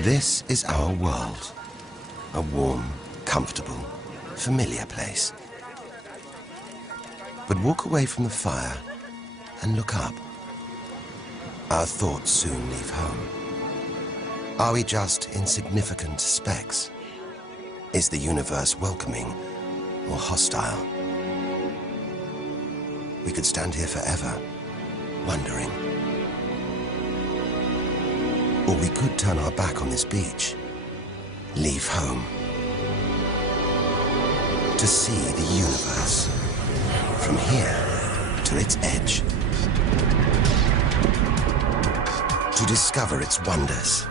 This is our world. A warm, comfortable, familiar place. But walk away from the fire and look up. Our thoughts soon leave home. Are we just insignificant specks? Is the universe welcoming or hostile? We could stand here forever, wondering. Or we could turn our back on this beach, leave home, to see the universe from here to its edge, to discover its wonders,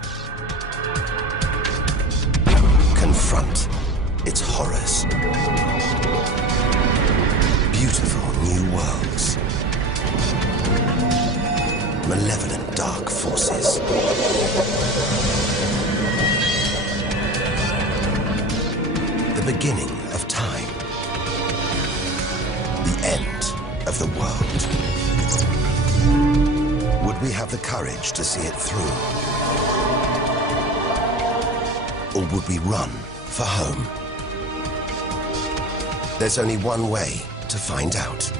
confront its horrors. Beautiful new worlds, malevolent dark forces. The beginning of time. The end of the world. Would we have the courage to see it through? Or would we run for home? There's only one way to find out.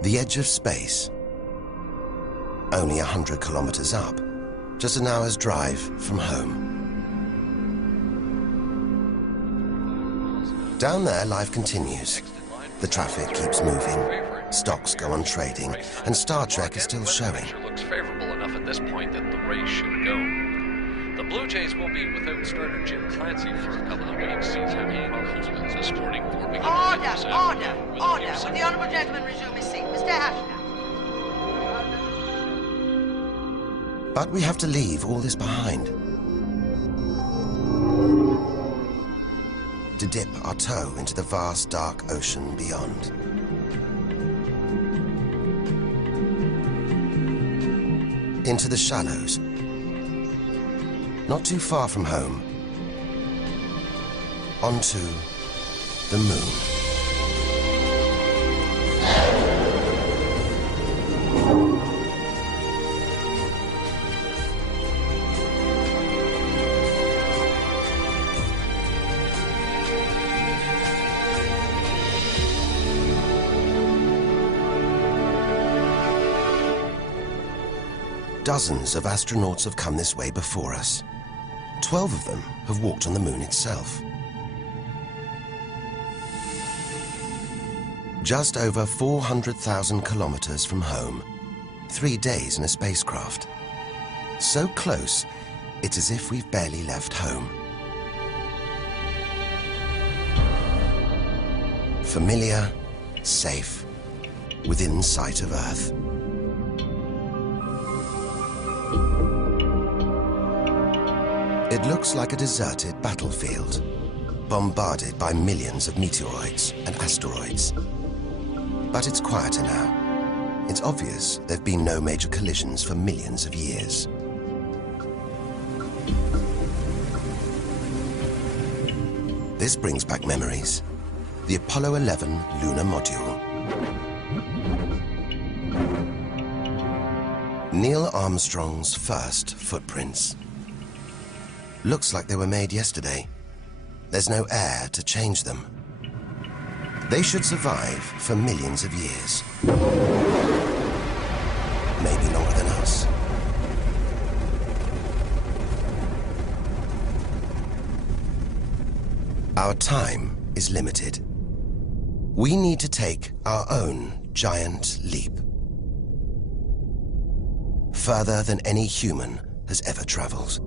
The edge of space. Only 100 kilometers up. Just an hour's drive from home. Down there, life continues. The traffic keeps moving, stocks go on trading, and Star Trek is still showing. Looks favorable enough at this point that the race should go. The Blue Jays will be without starter Jim Clancy for a couple of weeks. He's having problems with this morning. Order! Will the honourable gentleman resume his seat? Mr. Ashton. But we have to leave all this behind. To dip our toe into the vast, dark ocean beyond. Into the shallows. Not too far from home. Onto the moon. Dozens of astronauts have come this way before us. 12 of them have walked on the moon itself. Just over 400,000 kilometers from home, 3 days in a spacecraft. So close, it's as if we've barely left home. Familiar, safe, within sight of Earth. It looks like a deserted battlefield, bombarded by millions of meteoroids and asteroids. But it's quieter now. It's obvious there've been no major collisions for millions of years. This brings back memories. The Apollo 11 lunar module. Neil Armstrong's first footprints. Looks like they were made yesterday. There's no air to change them. They should survive for millions of years. Maybe longer than us. Our time is limited. We need to take our own giant leap. Further than any human has ever traveled.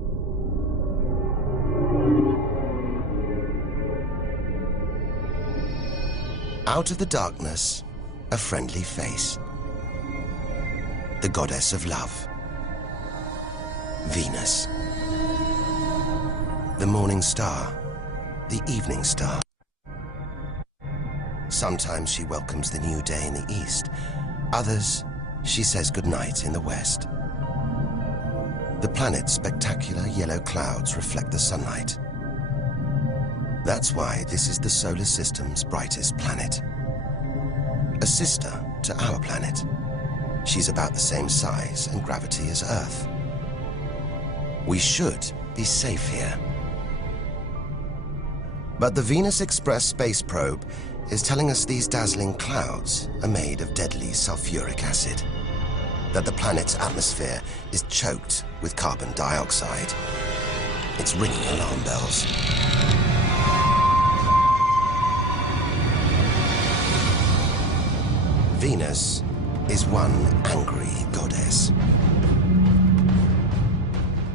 Out of the darkness, a friendly face. The goddess of love. Venus. The morning star. The evening star. Sometimes she welcomes the new day in the east, Others, she says goodnight in the west. The planet's spectacular yellow clouds reflect the sunlight. That's why this is the solar system's brightest planet. A sister to our planet. She's about the same size and gravity as Earth. We should be safe here. But the Venus Express space probe is telling us these dazzling clouds are made of deadly sulfuric acid, that the planet's atmosphere is choked with carbon dioxide. It's ringing alarm bells. Venus is one angry goddess.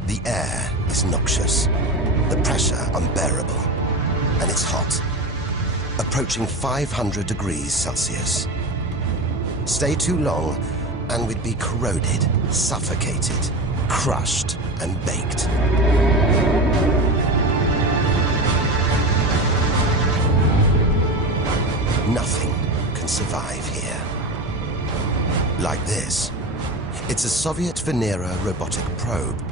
The air is noxious, the pressure unbearable, and it's hot, approaching 500 degrees Celsius. Stay too long, and we'd be corroded, suffocated, crushed, and baked. Nothing can survive here. Like this. It's a Soviet Venera robotic probe.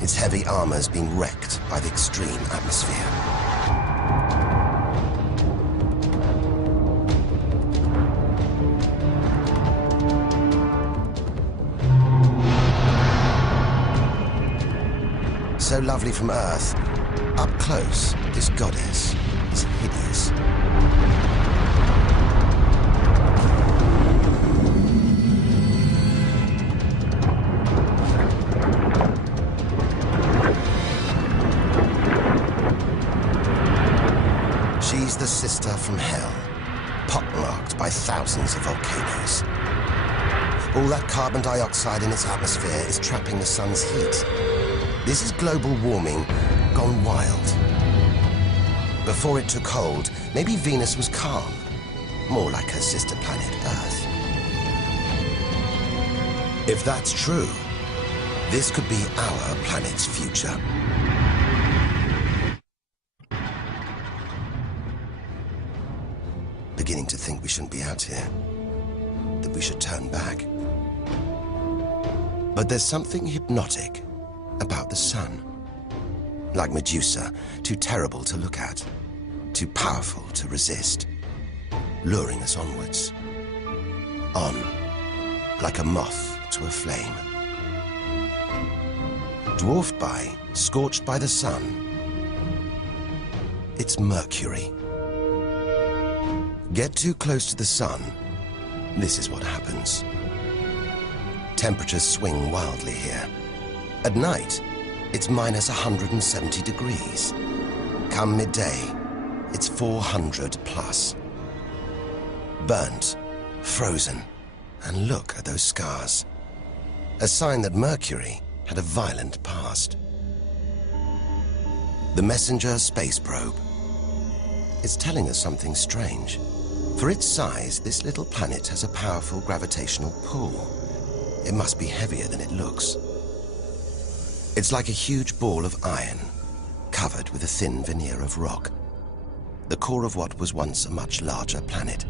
Its heavy armor's being wrecked by the extreme atmosphere. So lovely from Earth, up close, this goddess is hideous. She's the sister from hell, pockmarked by thousands of volcanoes. All that carbon dioxide in its atmosphere is trapping the sun's heat. This is global warming gone wild. Before it took hold, maybe Venus was calm, more like her sister planet Earth. If that's true, this could be our planet's future. Beginning to think we shouldn't be out here, that we should turn back. But there's something hypnotic about the sun. Like Medusa, too terrible to look at, too powerful to resist, luring us onwards. On, like a moth to a flame. Dwarfed by, scorched by the sun, it's Mercury. Get too close to the sun, this is what happens. Temperatures swing wildly here. At night, it's minus 170 degrees. Come midday, it's 400 plus. Burnt, frozen, and look at those scars. A sign that Mercury had a violent past. The Messenger space probe. It's telling us something strange. For its size, this little planet has a powerful gravitational pull. It must be heavier than it looks. It's like a huge ball of iron, covered with a thin veneer of rock, the core of what was once a much larger planet.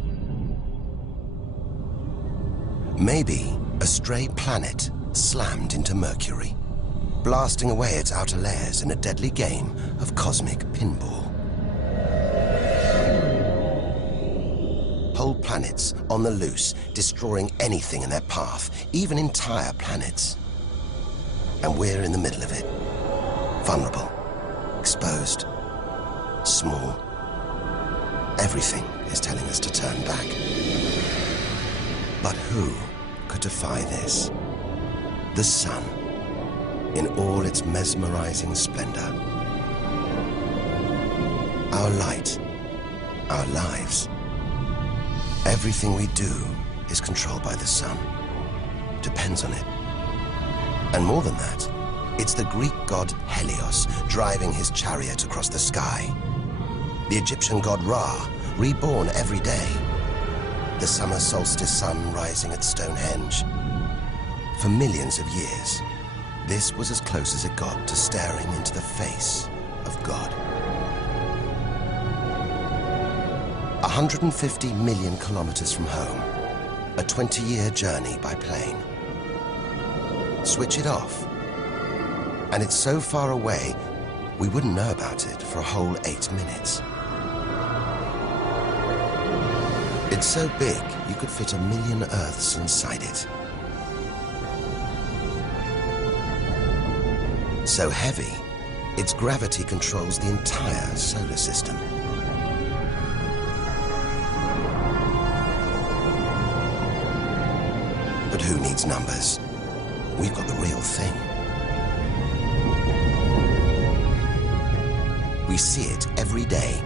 Maybe a stray planet slammed into Mercury, blasting away its outer layers in a deadly game of cosmic pinball. Whole planets on the loose, destroying anything in their path, even entire planets. And we're in the middle of it. Vulnerable, exposed, small. Everything is telling us to turn back. But who could defy this? The sun, in all its mesmerizing splendor. Our light, our lives. Everything we do is controlled by the sun, depends on it. And more than that, it's the Greek god Helios driving his chariot across the sky. The Egyptian god Ra, reborn every day. The summer solstice sun rising at Stonehenge. For millions of years, this was as close as it got to staring into the face of God. 150 million kilometers from home, a 20-year journey by plane. Switch it off, and it's so far away, we wouldn't know about it for a whole 8 minutes. It's so big, you could fit 1 million Earths inside it. So heavy, its gravity controls the entire solar system. But who needs numbers? We've got the real thing. We see it every day,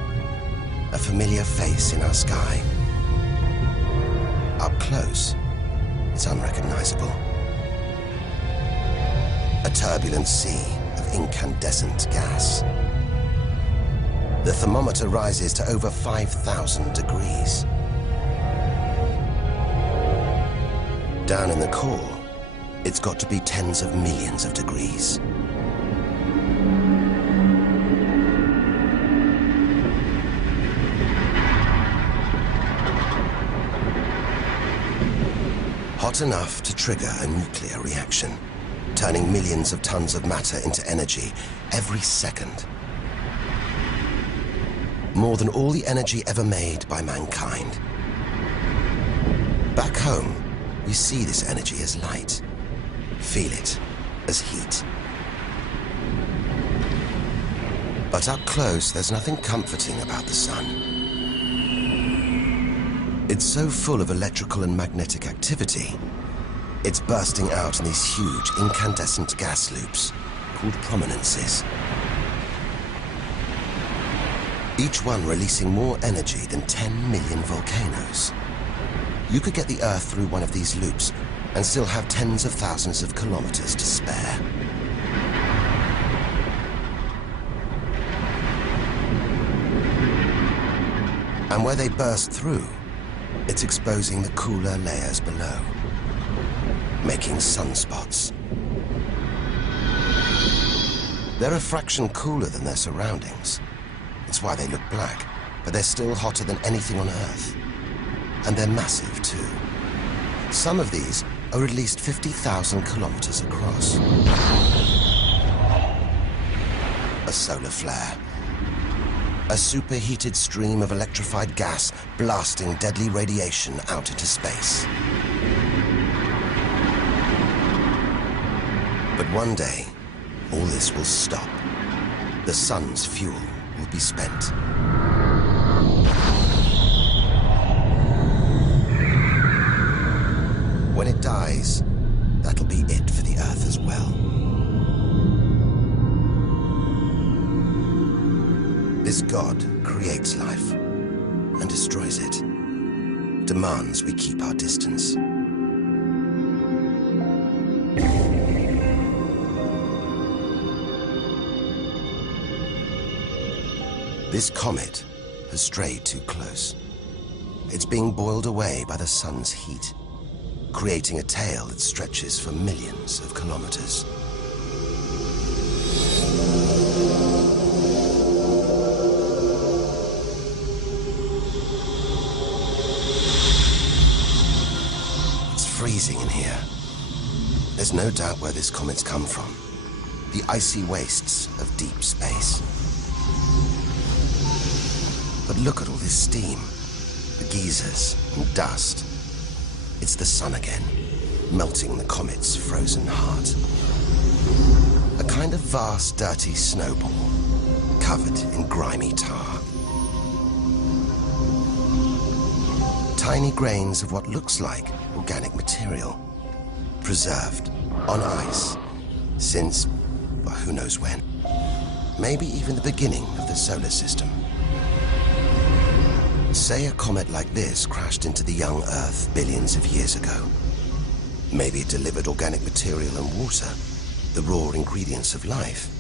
a familiar face in our sky. Up close, it's unrecognizable. A turbulent sea of incandescent gas. The thermometer rises to over 5,000 degrees. Down in the core, it's got to be tens of millions of degrees. Hot enough to trigger a nuclear reaction, turning millions of tons of matter into energy every second. More than all the energy ever made by mankind. Back home, we see this energy as light, feel it as heat. But up close, there's nothing comforting about the sun. It's so full of electrical and magnetic activity, it's bursting out in these huge incandescent gas loops called prominences. Each one releasing more energy than 10 million volcanoes. You could get the Earth through one of these loops and still have tens of thousands of kilometers to spare. And where they burst through, it's exposing the cooler layers below, making sunspots. They're a fraction cooler than their surroundings. It's why they look black, but they're still hotter than anything on Earth. And they're massive, too. Some of these are at least 50,000 kilometers across. A solar flare. A superheated stream of electrified gas blasting deadly radiation out into space. But one day, all this will stop. The sun's fuel will be spent. When it dies, that'll be it for the Earth as well. This God creates life and destroys it, demands we keep our distance. This comet has strayed too close. It's being boiled away by the sun's heat, creating a tail that stretches for millions of kilometers. It's freezing in here. There's no doubt where this comet's come from. The icy wastes of deep space. But look at all this steam, the geysers and dust. It's the sun again, melting the comet's frozen heart. A kind of vast, dirty snowball, covered in grimy tar. Tiny grains of what looks like organic material, preserved on ice since, well, who knows when. Maybe even the beginning of the solar system. Say a comet like this crashed into the young Earth billions of years ago. Maybe it delivered organic material and water, the raw ingredients of life.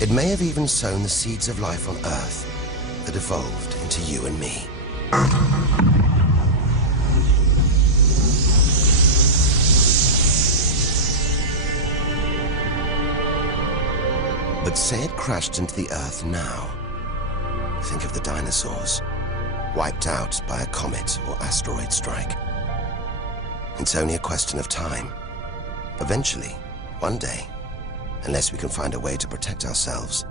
It may have even sown the seeds of life on Earth that evolved into you and me. But say it crashed into the Earth now. Think of the dinosaurs, wiped out by a comet or asteroid strike. It's only a question of time. Eventually, one day, unless we can find a way to protect ourselves,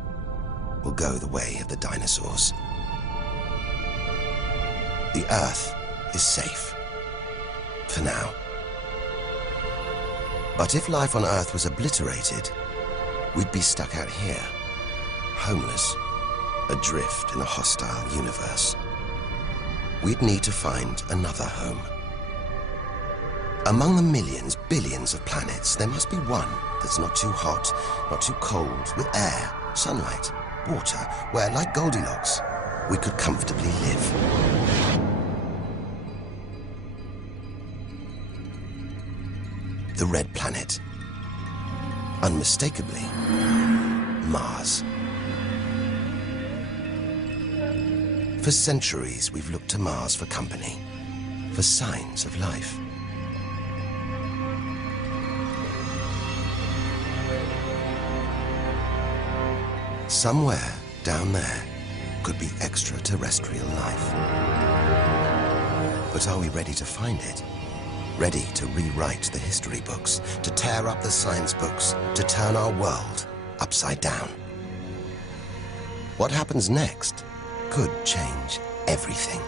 we'll go the way of the dinosaurs. The Earth is safe. For now. But if life on Earth was obliterated, we'd be stuck out here, homeless, adrift in a hostile universe. We'd need to find another home. Among the millions, billions of planets, there must be one that's not too hot, not too cold, with air, sunlight, water, where, like Goldilocks, we could comfortably live. The red planet. Unmistakably, Mars. For centuries, we've looked to Mars for company, for signs of life. Somewhere down there could be extraterrestrial life. But are we ready to find it? Ready to rewrite the history books, to tear up the science books, to turn our world upside down? What happens next could change everything.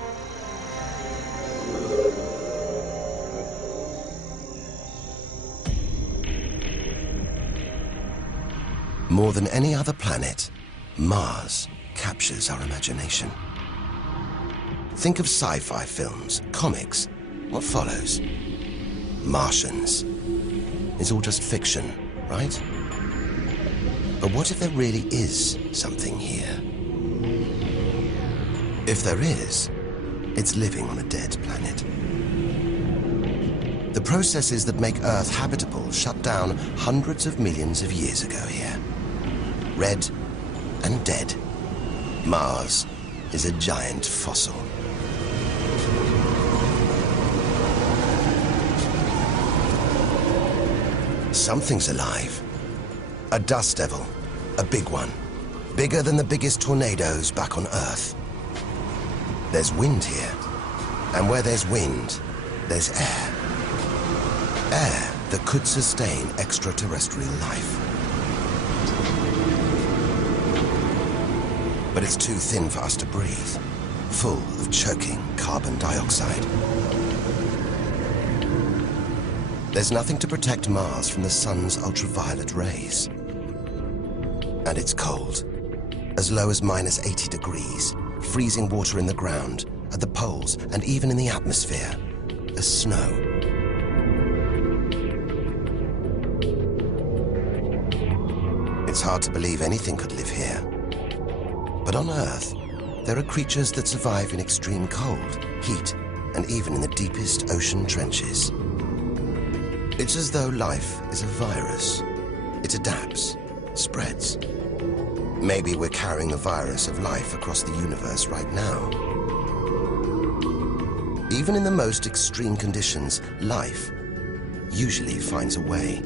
More than any other planet, Mars captures our imagination. Think of sci-fi films, comics. What follows? Martians. It's all just fiction, right? But what if there really is something here? If there is, it's living on a dead planet. The processes that make Earth habitable shut down hundreds of millions of years ago here. Red and dead. Mars is a giant fossil. Something's alive. A dust devil. A big one. Bigger than the biggest tornadoes back on Earth. There's wind here. And where there's wind, there's air. Air that could sustain extraterrestrial life. But it's too thin for us to breathe, full of choking carbon dioxide. There's nothing to protect Mars from the sun's ultraviolet rays. And it's cold, as low as -80 degrees, freezing water in the ground, at the poles, and even in the atmosphere, as snow. It's hard to believe anything could live here. But on Earth, there are creatures that survive in extreme cold, heat, and even in the deepest ocean trenches. It's as though life is a virus. It adapts, spreads. Maybe we're carrying the virus of life across the universe right now. Even in the most extreme conditions, life usually finds a way.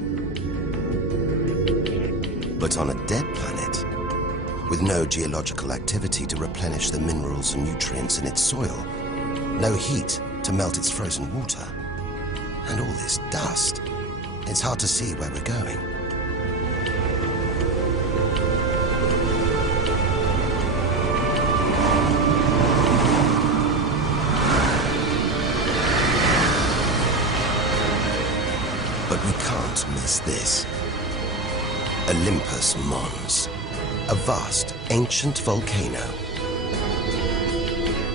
But on a dead planet, with no geological activity to replenish the minerals and nutrients in its soil, no heat to melt its frozen water, and all this dust, it's hard to see where we're going. But we can't miss this. Olympus Mons. A vast, ancient volcano.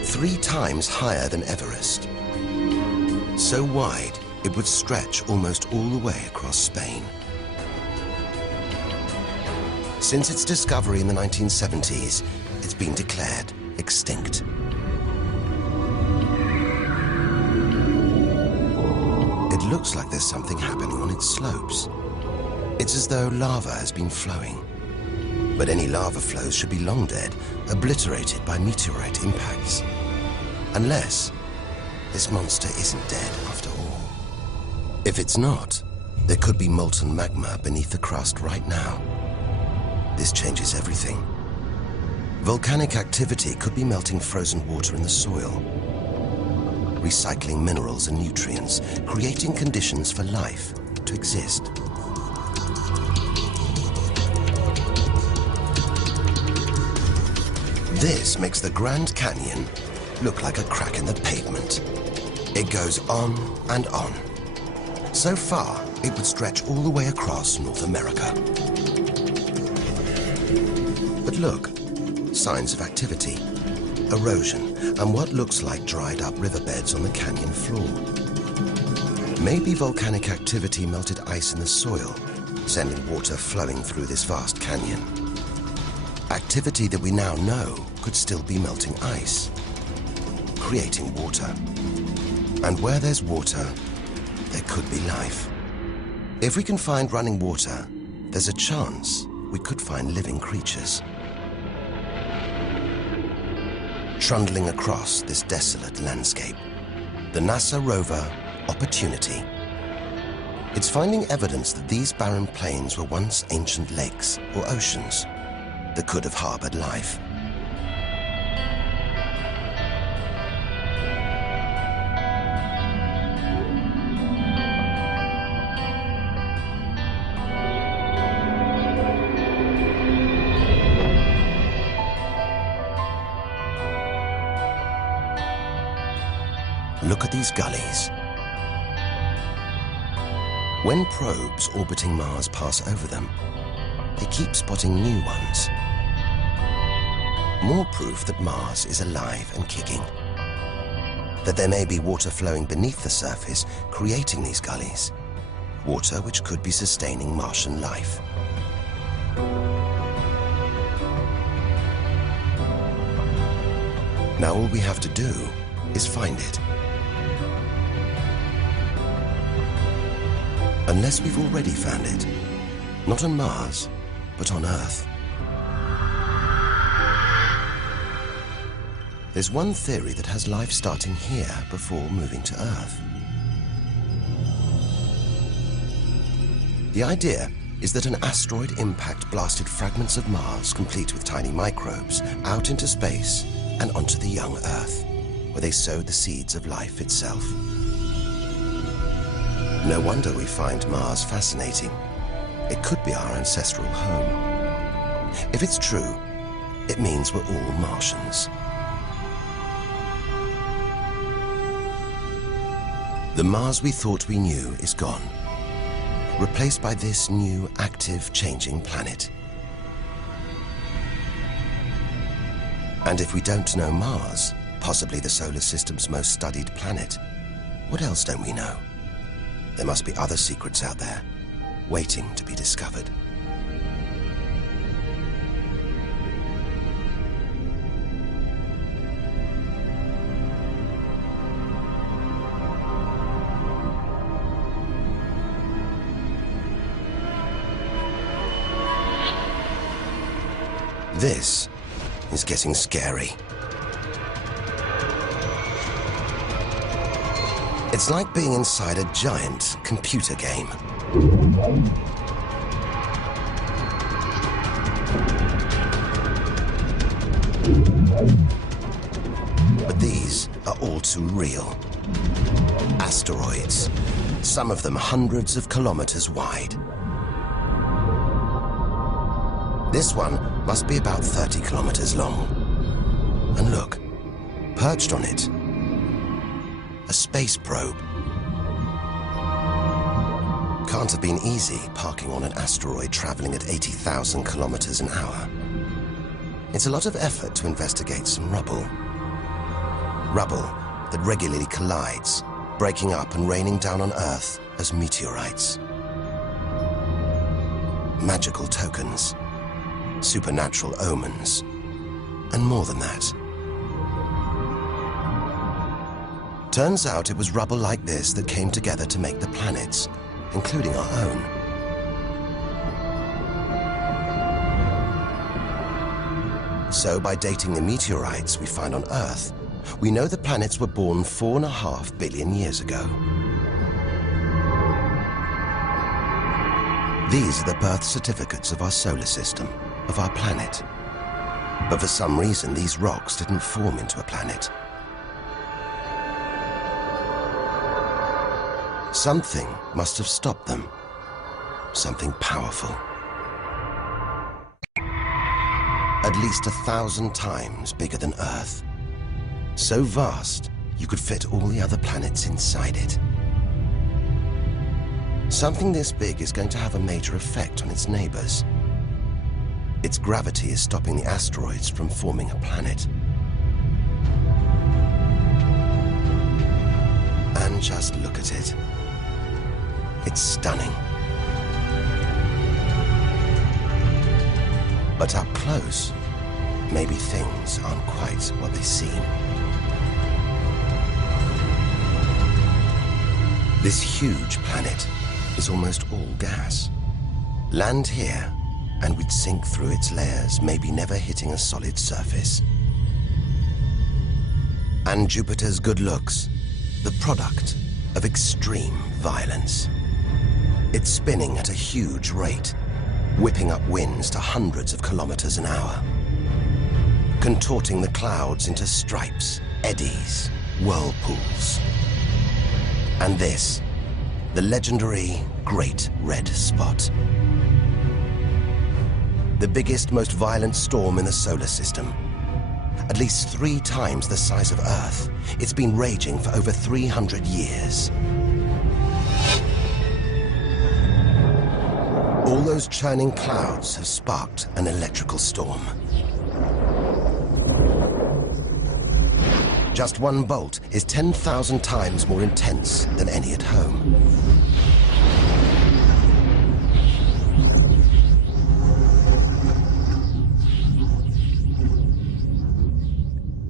3 times higher than Everest. So wide, it would stretch almost all the way across Spain. Since its discovery in the 1970s, it's been declared extinct. It looks like there's something happening on its slopes. It's as though lava has been flowing. But any lava flows should be long dead, obliterated by meteorite impacts. Unless this monster isn't dead after all. If it's not, there could be molten magma beneath the crust right now. This changes everything. Volcanic activity could be melting frozen water in the soil, recycling minerals and nutrients, creating conditions for life to exist. This makes the Grand Canyon look like a crack in the pavement. It goes on and on. So far, it would stretch all the way across North America. But look, signs of activity, erosion, and what looks like dried up riverbeds on the canyon floor. Maybe volcanic activity melted ice in the soil, sending water flowing through this vast canyon. Activity that we now know could still be melting ice, creating water. And where there's water, there could be life. If we can find running water, there's a chance we could find living creatures. Trundling across this desolate landscape, the NASA rover Opportunity. It's finding evidence that these barren plains were once ancient lakes or oceans that could have harbored life. Look at these gullies. When probes orbiting Mars pass over them, they keep spotting new ones. More proof that Mars is alive and kicking. That there may be water flowing beneath the surface, creating these gullies. Water which could be sustaining Martian life. Now all we have to do is find it. Unless we've already found it. Not on Mars, but on Earth. There's one theory that has life starting here before moving to Earth. The idea is that an asteroid impact blasted fragments of Mars, complete with tiny microbes, out into space and onto the young Earth, where they sowed the seeds of life itself. No wonder we find Mars fascinating. It could be our ancestral home. If it's true, it means we're all Martians. The Mars we thought we knew is gone, replaced by this new, active, changing planet. And if we don't know Mars, possibly the solar system's most studied planet, what else don't we know? There must be other secrets out there, waiting to be discovered. This is getting scary. It's like being inside a giant computer game. But these are all too real. Asteroids, some of them hundreds of kilometers wide. This one must be about 30 kilometers long. And look, perched on it, a space probe. Can't have been easy parking on an asteroid traveling at 80,000 kilometers an hour. It's a lot of effort to investigate some rubble. Rubble that regularly collides, breaking up and raining down on Earth as meteorites. Magical tokens, supernatural omens, and more than that. Turns out it was rubble like this that came together to make the planets, including our own. So by dating the meteorites we find on Earth, we know the planets were born 4.5 billion years ago. These are the birth certificates of our solar system, of our planet. But for some reason, these rocks didn't form into a planet. Something must have stopped them. Something powerful. At least 1,000 times bigger than Earth. So vast, you could fit all the other planets inside it. Something this big is going to have a major effect on its neighbors. Its gravity is stopping the asteroids from forming a planet. And just look at it. It's stunning. But up close, maybe things aren't quite what they seem. This huge planet is almost all gas. Land here, and we'd sink through its layers, maybe never hitting a solid surface. And Jupiter's good looks, the product of extreme violence. It's spinning at a huge rate, whipping up winds to hundreds of kilometers an hour, contorting the clouds into stripes, eddies, whirlpools. And this, the legendary Great Red Spot. The biggest, most violent storm in the solar system. At least 3 times the size of Earth. It's been raging for over 300 years. All those churning clouds have sparked an electrical storm. Just one bolt is 10,000 times more intense than any at home.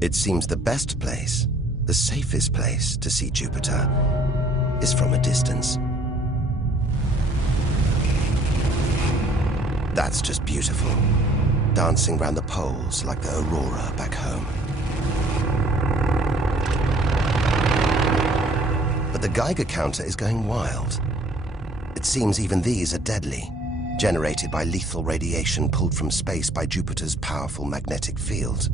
It seems the best place, the safest place to see Jupiter is from a distance. That's just beautiful, dancing round the poles like the aurora back home. But the Geiger counter is going wild. It seems even these are deadly, generated by lethal radiation pulled from space by Jupiter's powerful magnetic field.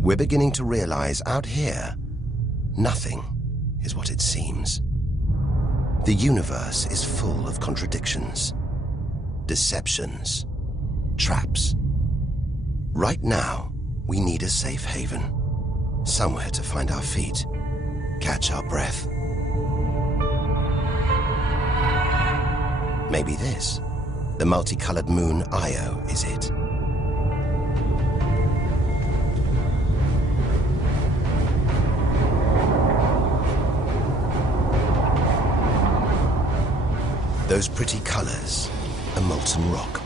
We're beginning to realize out here, nothing is what it seems. The universe is full of contradictions, deceptions, traps. Right now, we need a safe haven, somewhere to find our feet, catch our breath. Maybe this, the multicolored moon Io, is it? Those pretty colors, a molten rock,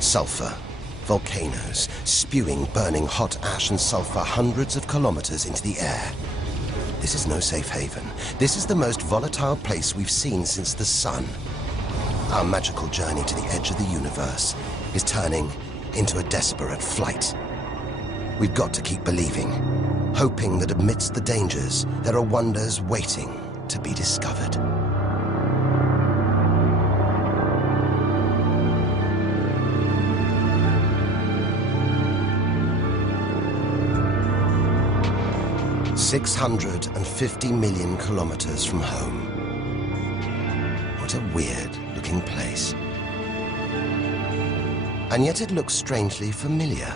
sulfur, volcanoes, spewing burning hot ash and sulfur hundreds of kilometers into the air. This is no safe haven. This is the most volatile place we've seen since the sun. Our magical journey to the edge of the universe is turning into a desperate flight. We've got to keep believing, hoping that amidst the dangers, there are wonders waiting to be discovered. $650 million kilometers from home. What a weird-looking place. And yet it looks strangely familiar.